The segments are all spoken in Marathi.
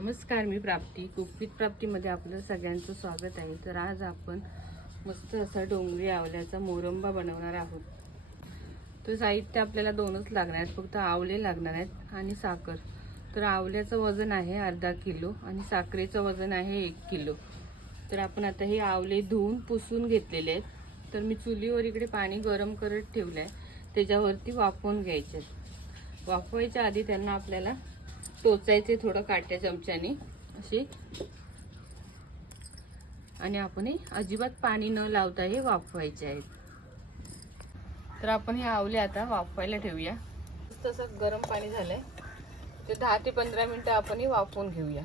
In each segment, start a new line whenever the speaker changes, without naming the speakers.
नमस्कार मी प्राप्ती. कुकवित प्राप्तीमध्ये आपलं सगळ्यांचं स्वागत आहे. तर आज आपण मस्त असा डोंगरी आवल्याचा मोरंबा बनवणार आहोत. तर साहित्य आपल्याला दोनच लागणार आहेत. फक्त आवले लागणार आहेत आणि साखर. तर आवल्याचं वजन आहे अर्धा किलो आणि साखरेचं वजन आहे एक किलो. तर आपण आता हे आवले धुवून पुसून घेतलेले आहेत. तर मी चुलीवर इकडे पाणी गरम करत ठेवलं आहे त्याच्यावरती वाफवून घ्यायचे आहेत. वाफवायच्या आधी त्यांना आपल्याला टोचायचे थोडं काट्या चमच्याने असे आणि आपण हे अजिबात पाणी न लावता हे वाफवायचे आहेत. तर आपण हे आवले आता वाफवायला ठेवूया. तसं गरम पाणी झालंय. ते दहा ते पंधरा मिनटं आपण हे वाफवून घेऊया.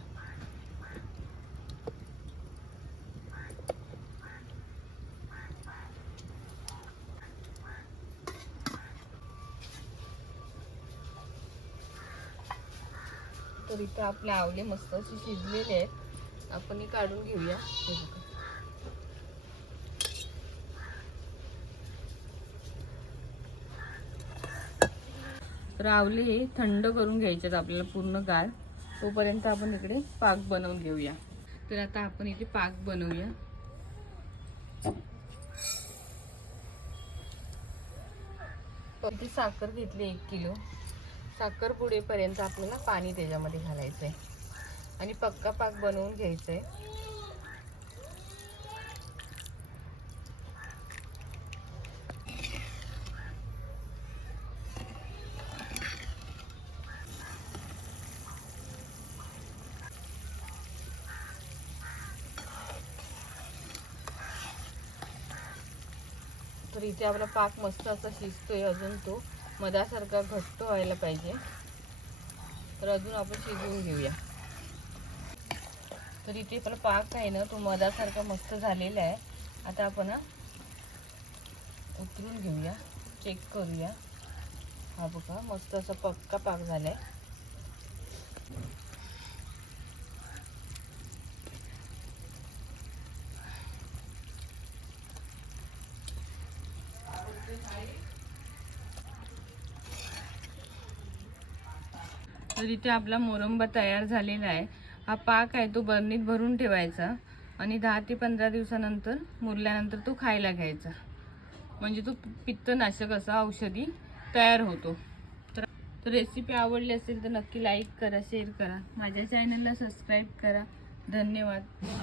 तर इथं आपले आवले मस्त असे शिजलेले आहेत. आपण हे काढून घेऊया. हे बघा. तर आवले हे थंड करून घ्यायचे आहेत आपल्याला पूर्ण गार. तोपर्यंत आपण इकडे पाक बनवून घेऊया. तर आता आपण इथे पाक बनवूया. इथे साखर घेतली एक किलो. साखरपुडेपर्यंत आपल्याला पाणी त्याच्यामध्ये घालायचं आहे आणि पक्का पाक बनवून घ्यायचं आहे तर इथे आपला पाक मस्त असा शिजतोय अजून तो. मधासारखा घट्ट व्हायला पाहिजे. तर अजून आपण शिजवून घेऊया. तर इथे पण पाक आहे ना तो मधासारखा मस्त झालेला आहे. आता आपण उतरून घेऊया. चेक करूया. हा बघा मस्त असा पक्का पाक झालाय. तर इथे आपला मोरंबा तयार झालेला आहे. हा पाक आहे तो बरणीत भरून ठेवायचा आणि दहा ते पंधरा दिवसानंतर मुरल्यानंतर तो खायला घ्यायचा. म्हणजे तो पित्तनाशक असा औषधी तयार होतो. तर तर रेसिपी आवडली असेल तर नक्की लाईक करा शेअर करा. माझ्या चॅनलला सबस्क्राईब करा. धन्यवाद.